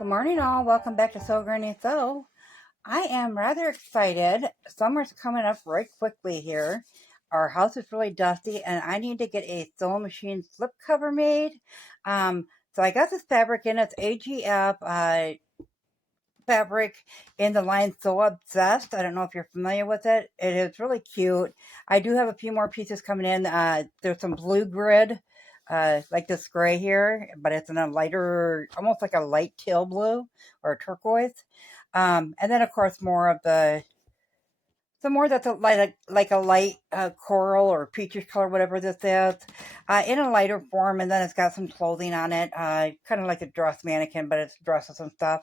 Good morning, all. Welcome back to Sew Granny Sew. I am rather excited. Summer's coming up right quickly here. Our house is really dusty, and I need to get a sewing machine slip cover made. So I got this fabric in. It's AGF fabric in the line So Obsessed. I don't know if you're familiar with it. It is really cute. I do have a few more pieces coming in. There's some blue grid, like this gray here, but it's in a lighter, almost like a light teal blue or turquoise. And then of course some more that's like a light coral or peachish color, whatever this is, in a lighter form. And then it's got some clothing on it, kind of like a dress mannequin, but it's dresses and stuff.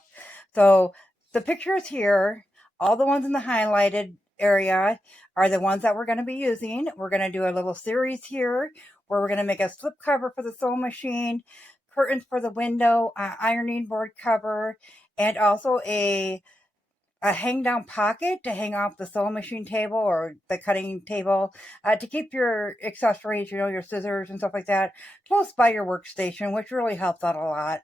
So the pictures here, all the ones in the highlighted area are the ones that we're going to be using. We're going to do a little series here where we're going to make a slip cover for the sewing machine, curtains for the window, ironing board cover, and also a hang down pocket to hang off the sewing machine table or the cutting table, to keep your accessories, your scissors and stuff like that, close by your workstation, which really helps out a lot.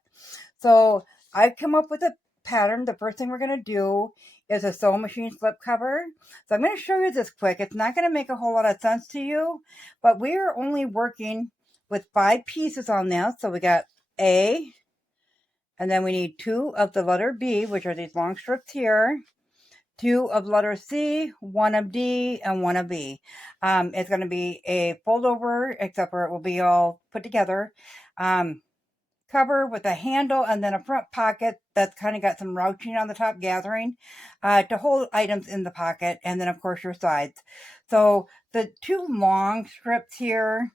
So I've come up with a pattern. The first thing we're going to do is a sewing machine slip cover. So I'm going to show you this quick. It's not going to make a whole lot of sense to you, but we are only working with 5 pieces on this. So we got A, and then we need 2 of the letter B, which are these long strips here, 2 of letter C, 1 of D, and 1 of B. It's going to be a fold over, except for it will be all put together. Cover with a handle and then a front pocket that's kind of got some ruching on the top, gathering, to hold items in the pocket, and then of course your sides. So the 2 long strips here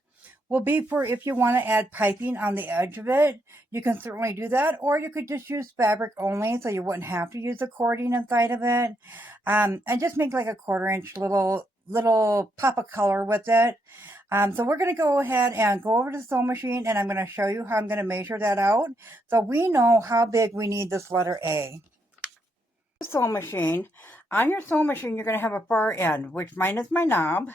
will be for if you want to add piping on the edge of it. You can certainly do that, or you could just use fabric only, so you wouldn't have to use the cording inside of it, and just make like a 1/4 inch little pop of color with it. So we're going to go ahead and go over to the sewing machine, and I'm going to show you how I'm going to measure that out, so we know how big we need this letter A. Sewing machine. On your sewing machine, you're going to have a far end, which mine is my knob.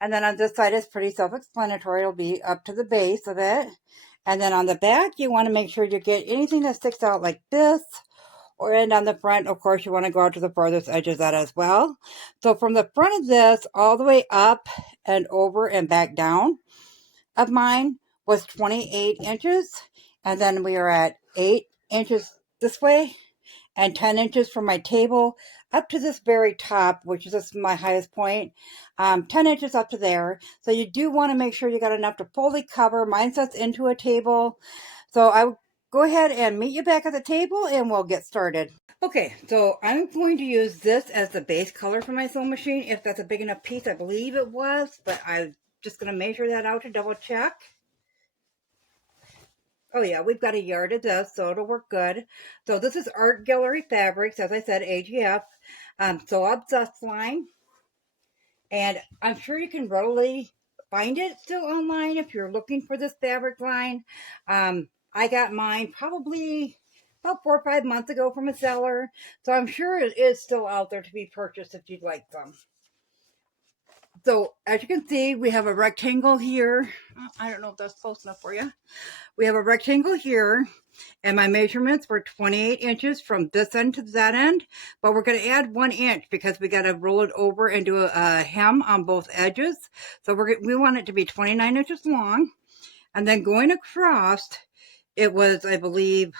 And then on this side is pretty self-explanatory. It'll be up to the base of it. And then on the back, you want to make sure you get anything that sticks out like this. And on the front, of course, you want to go out to the farthest edge of that as well. So from the front of this all the way up and over and back down of mine was 28 inches. And then we are at 8 inches this way and 10 inches from my table up to this very top, which is my highest point, 10 inches up to there. So you do want to make sure you got enough to fully cover. Mine sets into a table. So I will go ahead and meet you back at the table and we'll get started. Okay, so I'm going to use this as the base color for my sewing machine. If that's a big enough piece, I believe it was, but I'm just going to measure that out to double check. Oh yeah, we've got a yard of this, so it'll work good. So this is Art Gallery Fabrics, as I said, AGF, So Obsessed line. And I'm sure you can readily find it still online if you're looking for this fabric line. I got mine probably about 4 or 5 months ago from a seller, so I'm sure it is still out there to be purchased if you'd like some. So as you can see, we have a rectangle here. I don't know if that's close enough for you. We have a rectangle here, and my measurements were 28 inches from this end to that end, but we're going to add 1 inch because we got to roll it over and do a hem on both edges. So we want it to be 29 inches long, and then going across, it was, I believe,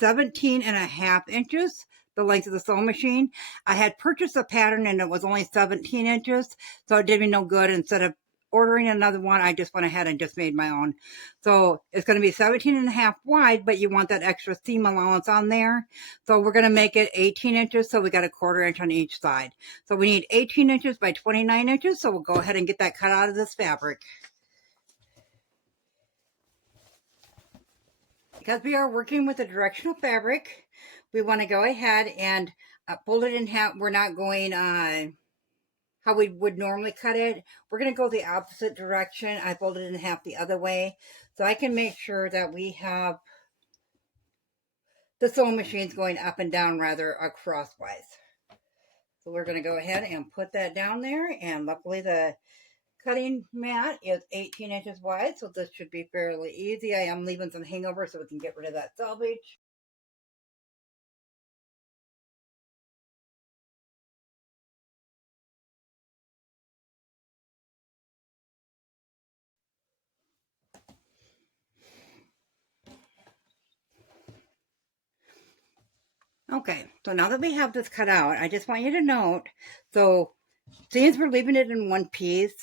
17.5 inches, the length of the sewing machine. I had purchased a pattern and it was only 17 inches, so it did me no good. Instead of ordering another one, I just went ahead and just made my own. So it's going to be 17.5 wide, but you want that extra seam allowance on there. So we're going to make it 18 inches, so we got a 1/4 inch on each side. So we need 18 inches by 29 inches, so we'll go ahead and get that cut out of this fabric. Because we are working with a directional fabric, we want to go ahead and fold it in half. We're not going how we would normally cut it. We're going to go the opposite direction. I folded it in half the other way, so I can make sure that we have the sewing machines going up and down rather crosswise. So we're going to go ahead and put that down there, and luckily the cutting mat is 18 inches wide, so this should be fairly easy. I am leaving some hangover so we can get rid of that selvage. Okay, so now that we have this cut out, I just want you to note, so since we're leaving it in one piece,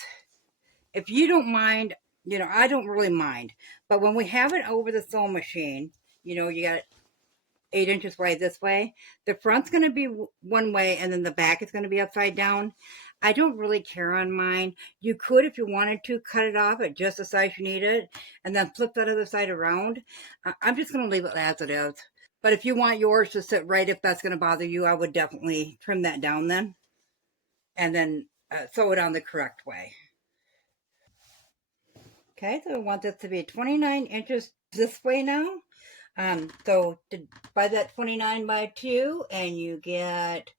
if you don't mind, I don't really mind, but when we have it over the sewing machine, you got 8 inches wide this way, the front's going to be one way and then the back is going to be upside down. I don't really care on mine. You could, if you wanted to, cut it off at just the size you need it and then flip that other side around. I'm just going to leave it as it is. But if you want yours to sit right, if that's going to bother you, I would definitely trim that down then and then sew it on the correct way. Okay, so I want this to be 29 inches this way now. So by that 29 by 2, and you get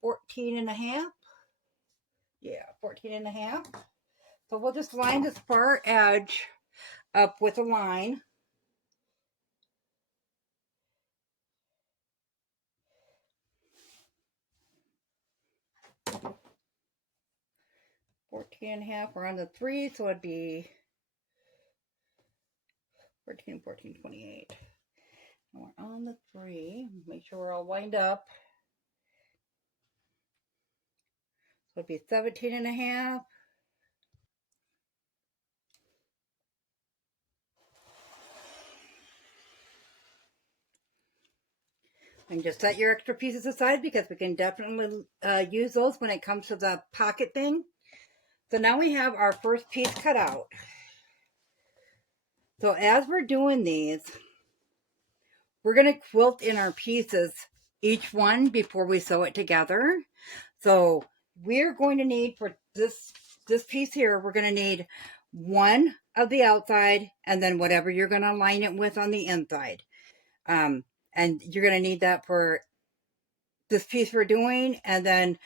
14 and a half. Yeah, 14 and a half. So we'll just line this far edge up with a line. We're on the 3, so it'd be 14, 14, 28. And we're on the 3. Make sure we're all lined up. So it'd be 17 and a half. And just set your extra pieces aside because we can definitely use those when it comes to the pocket thing. So now we have our first piece cut out. So as we're doing these, we're going to quilt in our pieces, each one, before we sew it together. So we're going to need, for this piece here, we're going to need one of the outside and then whatever you're going to line it with on the inside. And you're going to need that for this piece we're doing, and then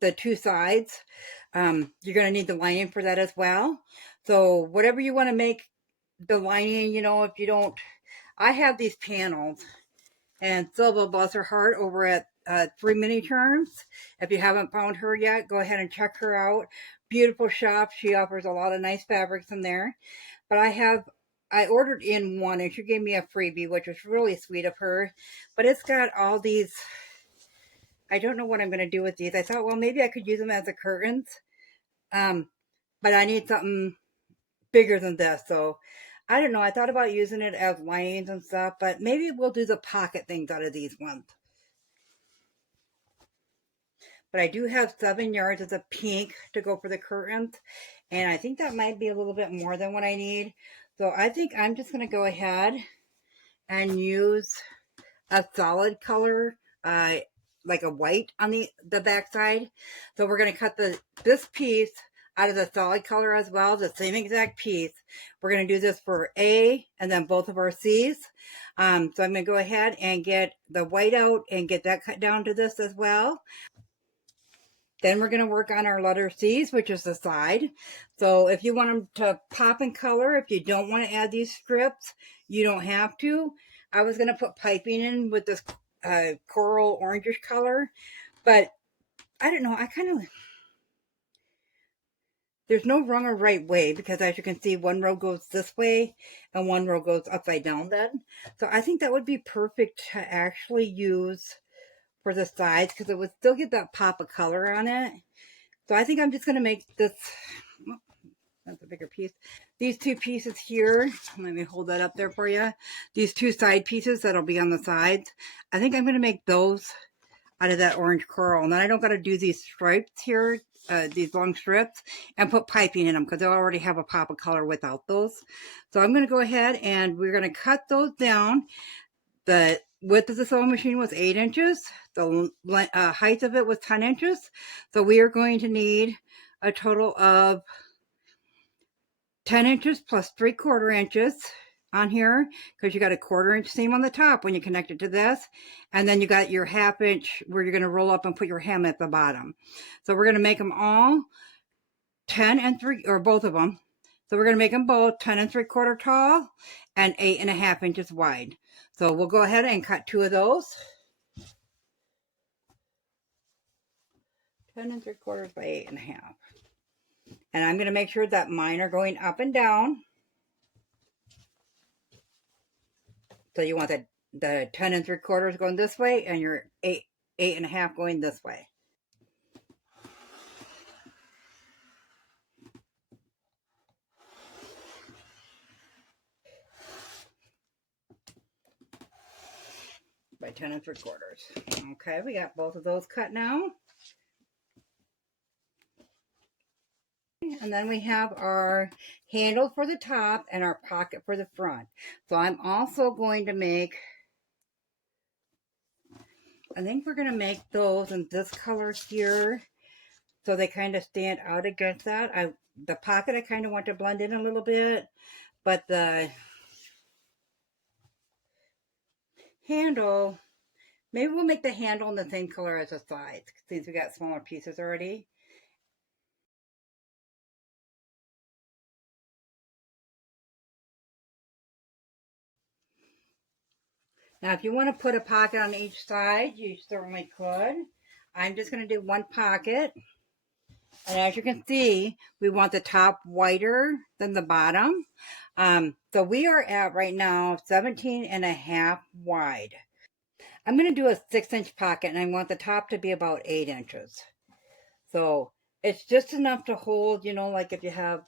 the two sides. You're going to need the lining for that as well. So whatever you want to make the lining, if you don't, I have these panels, and Silva, bless her heart, over at 3 Mini Terms. If you haven't found her yet, go ahead and check her out. Beautiful shop. She offers a lot of nice fabrics in there. But I ordered in one, and she gave me a freebie, which was really sweet of her. But it's got all these, I don't know what I'm going to do with these. I thought, well, maybe I could use them as the curtains. But I need something bigger than this. So I don't know. I thought about using it as linings and stuff, but maybe we'll do the pocket things out of these ones. But I do have 7 yards of the pink to go for the curtains. And I think that might be a little bit more than what I need. So I think I'm just going to go ahead and use a solid color, like a white on the back side. So we're going to cut this piece out of the solid color as well, the same exact piece. We're going to do this for A and then both of our C's. So I'm going to go ahead and get the white out and get that cut down to this as well. Then we're going to work on our letter C's, which is the side. So if you want them to pop in color, if you don't want to add these strips, you don't have to. I was going to put piping in with this coral orangish color, but I don't know. There's no wrong or right way, because as you can see, one row goes this way and one row goes upside down then. So I think that would be perfect to actually use for the sides, because it would still get that pop of color on it. So I think I'm just going to make this, that's a bigger piece. These two pieces here, let me hold that up there for you. These two side pieces that'll be on the sides, I think I'm going to make those out of that orange coral. And then I don't got to do these stripes here, these long strips, and put piping in them, because they'll already have a pop of color without those. So I'm going to go ahead and we're going to cut those down. The width of the sewing machine was 8 inches. The height of it was 10 inches. So we are going to need a total of 10 inches plus 3/4 inches on here, because you got a 1/4 inch seam on the top when you connect it to this, and then you got your 1/2 inch where you're going to roll up and put your hem at the bottom. So we're going to make them all 10 and 3, or both of them. So we're going to make them both 10 and 3/4 tall and 8.5 inches wide. So we'll go ahead and cut 2 of those. 10 and 3/4 by 8.5. And I'm going to make sure that mine are going up and down. So you want the 10 3/4 going this way, and your 8 1/2 going this way. By 10 3/4. Okay, we got both of those cut now. And then we have our handle for the top and our pocket for the front. So I'm also going to make, I think we're going to make those in this color here, so they kind of stand out against that. The pocket I kind of want to blend in a little bit, but the handle, maybe we'll make the handle in the same color as the sides, since we got smaller pieces already. Now, if you want to put a pocket on each side, you certainly could. I'm just going to do one pocket. And as you can see, we want the top wider than the bottom. So we are at right now 17 1/2 wide. I'm going to do a 6-inch pocket, and I want the top to be about 8 inches. So it's just enough to hold, you know, like if you have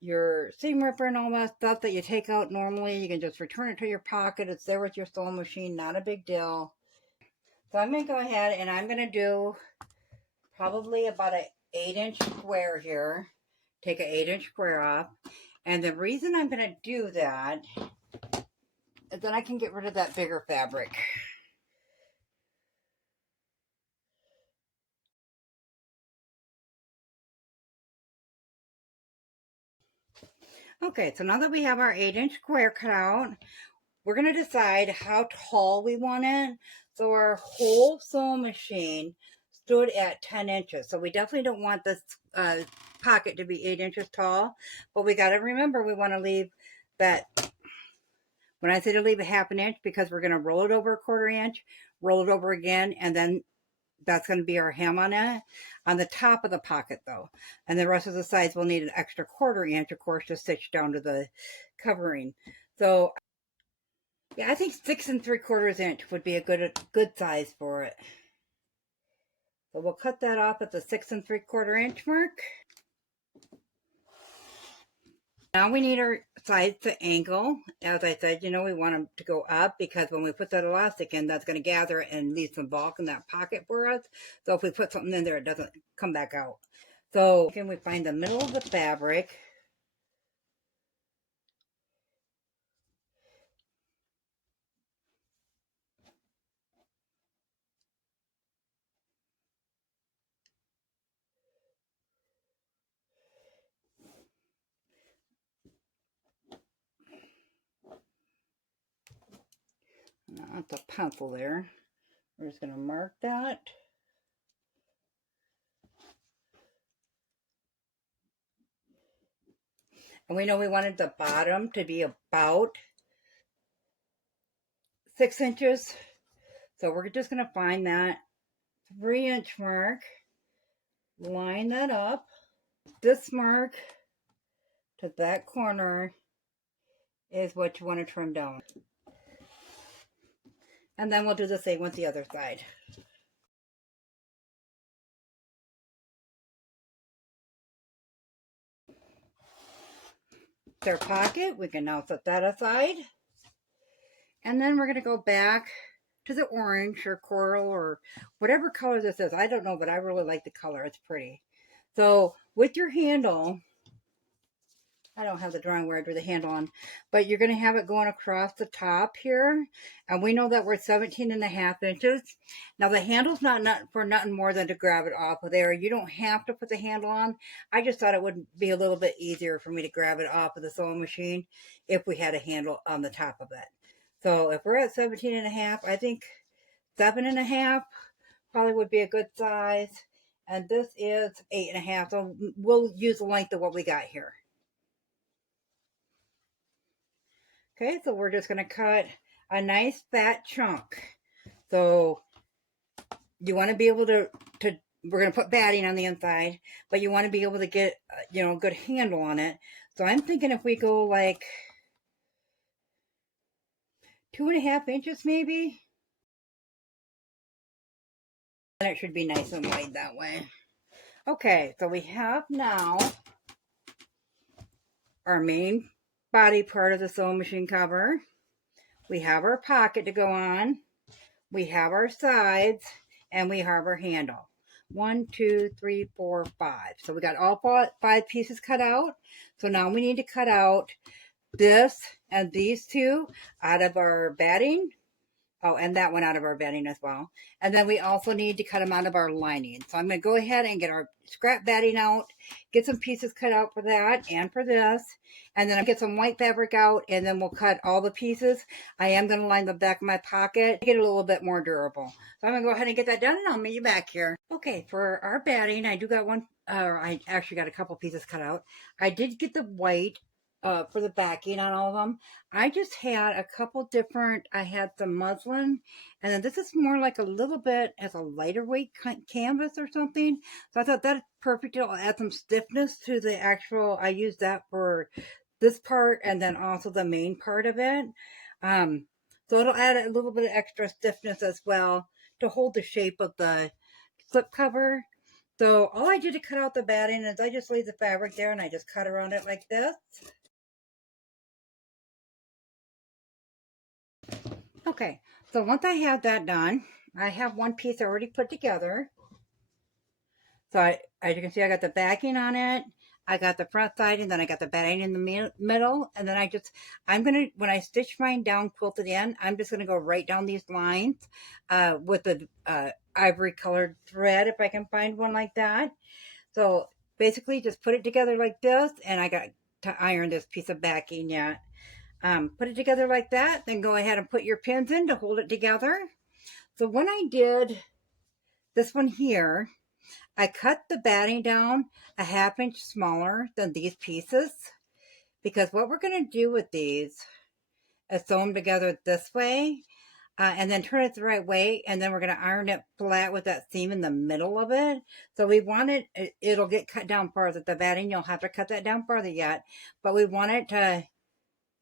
your seam ripper and all that stuff that you take out normally, you can just return it to your pocket. It's there with your sewing machine, not a big deal. So I'm going to go ahead and I'm going to do probably about an 8-inch square here. Take an 8-inch square off. And the reason I'm going to do that is then I can get rid of that bigger fabric. Okay, so now that we have our 8-inch square cut out, we're going to decide how tall we want it. So our whole sewing machine stood at 10 inches. So we definitely don't want this pocket to be 8 inches tall. But we got to remember, we want to leave that, when I say to leave a 1/2 inch, because we're going to roll it over a 1/4 inch, roll it over again, and then that's going to be our hem on it, on the top of the pocket though. And the rest of the sides will need an extra 1/4 inch, of course, to stitch down to the covering. So yeah, I think 6 3/4 inch would be a good size for it. So we'll cut that off at the 6 3/4 inch mark. Now we need our sides to angle. As I said, you know, we want them to go up, because when we put that elastic in, that's going to gather and leave some bulk in that pocket for us. So if we put something in there, it doesn't come back out. So again, we find the middle of the fabric. That's a pencil there. We're just going to mark that. And we know we wanted the bottom to be about 6 inches. So we're just going to find that 3-inch mark, line that up. This mark to that corner is what you want to trim down. And then we'll do the same with the other side. Their pocket, we can now set that aside. And then we're going to go back to the orange or coral or whatever color this is. I don't know, but I really like the color. It's pretty. So with your handle, I don't have the drawing where I drew the handle on, but you're going to have it going across the top here. And we know that we're 17 1/2 inches. Now the handle's not for nothing more than to grab it off of there. You don't have to put the handle on. I just thought it would be a little bit easier for me to grab it off of the sewing machine if we had a handle on the top of it. So if we're at 17 1/2, I think 7 1/2 probably would be a good size. And this is 8 1/2. So we'll use the length of what we got here. Okay, so we're just going to cut a nice fat chunk. So you want to be able to we're going to put batting on the inside, but you want to be able to get, you know, a good handle on it. So I'm thinking if we go like 2.5 inches maybe. And it should be nice and wide that way. Okay, so we have now our main body part of the sewing machine cover. We have our pocket to go on. We have our sides, and we have our handle. 1, 2, 3, 4, 5. So we got all 5 pieces cut out. So now we need to cut out this and these two out of our batting. Oh, and that one out of our batting as well. And then we also need to cut them out of our lining. So I'm going to go ahead and get our scrap batting out, get some pieces cut out for that and for this. And then I'll get some white fabric out, and then we'll cut all the pieces. I am going to line the back of my pocket to get it a little bit more durable. So I'm going to go ahead and get that done, and I'll meet you back here. Okay, for our batting, I do got one, I actually got a couple pieces cut out. I did get the white for the backing on all of them. I just had a couple different, I had some muslin, and then this is more like a little bit as a lighter weight canvas or something. So I thought that's perfect. It'll add some stiffness to the actual, I used that for this part and then also the main part of it. So it'll add a little bit of extra stiffness as well to hold the shape of the slip cover. So all I did to cut out the batting is I just laid the fabric there and I just cut around it like this. Okay, so once I have that done, I have one piece already put together. So as you can see, I got the backing on it, I got the front side, and then I got the batting in the middle. And then when I stitch mine down quilted in, I'm just gonna go right down these lines with the ivory colored thread, if I can find one like that. So basically just put it together like this, and I got to iron this piece of backing yet. Put it together like that, then go ahead and put your pins in to hold it together. So when I did this one here, I cut the batting down a 1/2 inch smaller than these pieces, because what we're going to do with these is sew them together this way, and then turn it the right way, and then we're going to iron it flat with that seam in the middle of it. So we want it'll get cut down farther. The batting, you'll have to cut that down farther yet, but we want it to,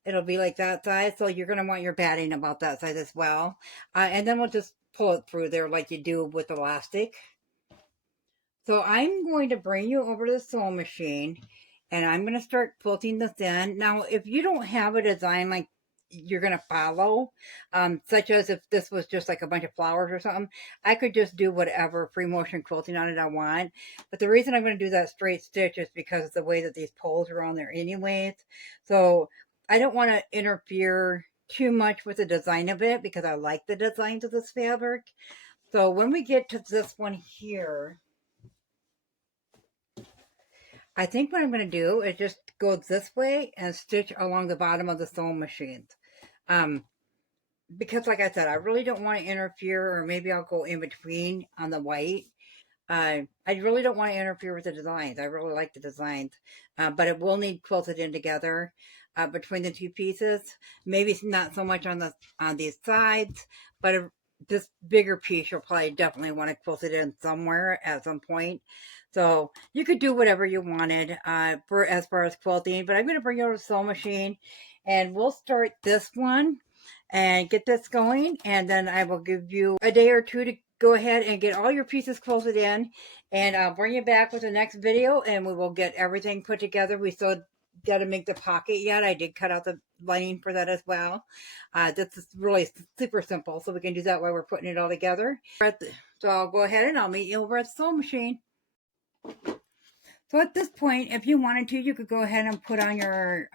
it'll be like that size, so you're going to want your batting about that size as well. And then we'll just pull it through there like you do with elastic. So I'm going to bring you over to the sewing machine, and I'm going to start quilting this in. Now, if you don't have a design like you're going to follow, such as if this was just like a bunch of flowers or something, I could just do whatever free motion quilting on it I want. But the reason I'm going to do that straight stitch is because of the way that these poles are on there anyways. So I don't want to interfere too much with the design of it, because I like the designs of this fabric. So when we get to this one here, I think what I'm going to do is just go this way and stitch along the bottom of the sewing machine. Because like I said, I really don't want to interfere, or maybe I'll go in between on the white. I really don't want to interfere with the designs. I really like the designs, but it will need quilted in together between the two pieces. Maybe not so much on these sides, but this bigger piece you'll probably definitely want to quilt it in somewhere at some point. So you could do whatever you wanted for as far as quilting. But I'm going to bring you over to the sewing machine, and we'll start this one and get this going, and then I will give you a day or two to go ahead and get all your pieces quilted in, and I'll bring you back with the next video, and we will get everything put together. We still got to make the pocket yet. I did cut out the lining for that as well. This is really super simple, so we can do that while we're putting it all together. So I'll go ahead and I'll meet you over at the sewing machine. So at this point, if you wanted to, you could go ahead and put on your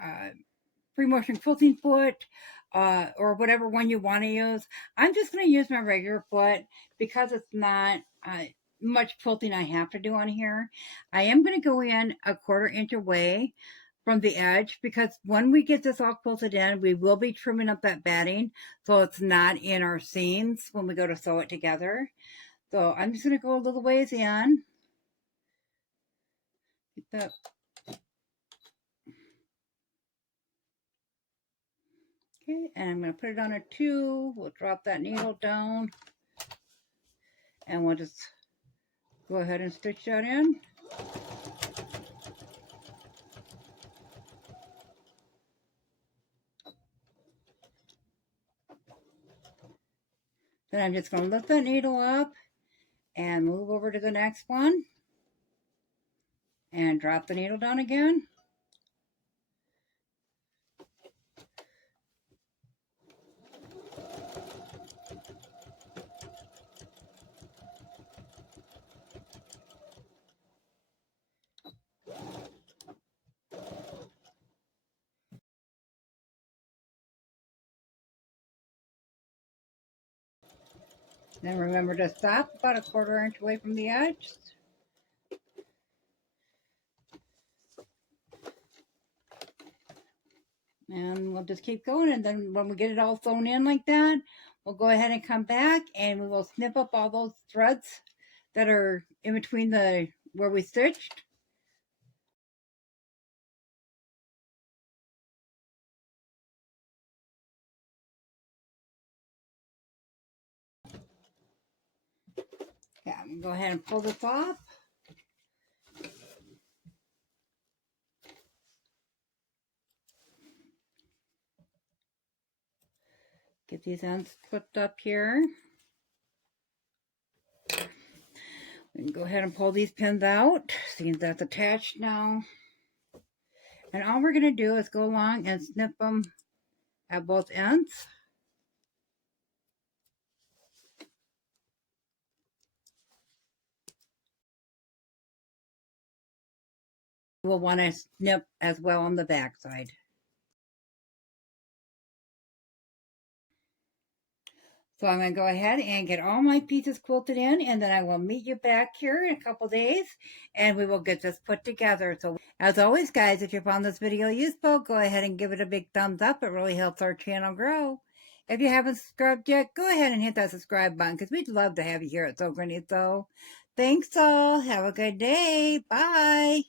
free motion quilting foot, or whatever one you want to use. I'm just going to use my regular foot because it's not much quilting I have to do on here. I am going to go in a 1/4 inch away from the edge, because when we get this all quilted in, we will be trimming up that batting so it's not in our seams when we go to sew it together. So I'm just going to go a little ways in. Get that. Okay, and I'm going to put it on a 2. We'll drop that needle down, and we'll just go ahead and stitch that in. Then I'm just going to lift that needle up and move over to the next one and drop the needle down again. Then remember to stop about a 1/4 inch away from the edge. And we'll just keep going, and then when we get it all sewn in like that, we'll go ahead and come back and we will snip up all those threads that are in between the where we stitched. Yeah, I'm gonna go ahead and pull this off. Get these ends clipped up here. We can go ahead and pull these pins out. See, that's attached now. And all we're gonna do is go along and snip them at both ends. We'll want to snip as well on the back side. So I'm going to go ahead and get all my pieces quilted in, and then I will meet you back here in a couple days, and we will get this put together. So as always, guys, if you found this video useful, go ahead and give it a big thumbs up. It really helps our channel grow. If you haven't subscribed yet, go ahead and hit that subscribe button, because we'd love to have you here at So Granny So. Thanks all. Have a good day. Bye.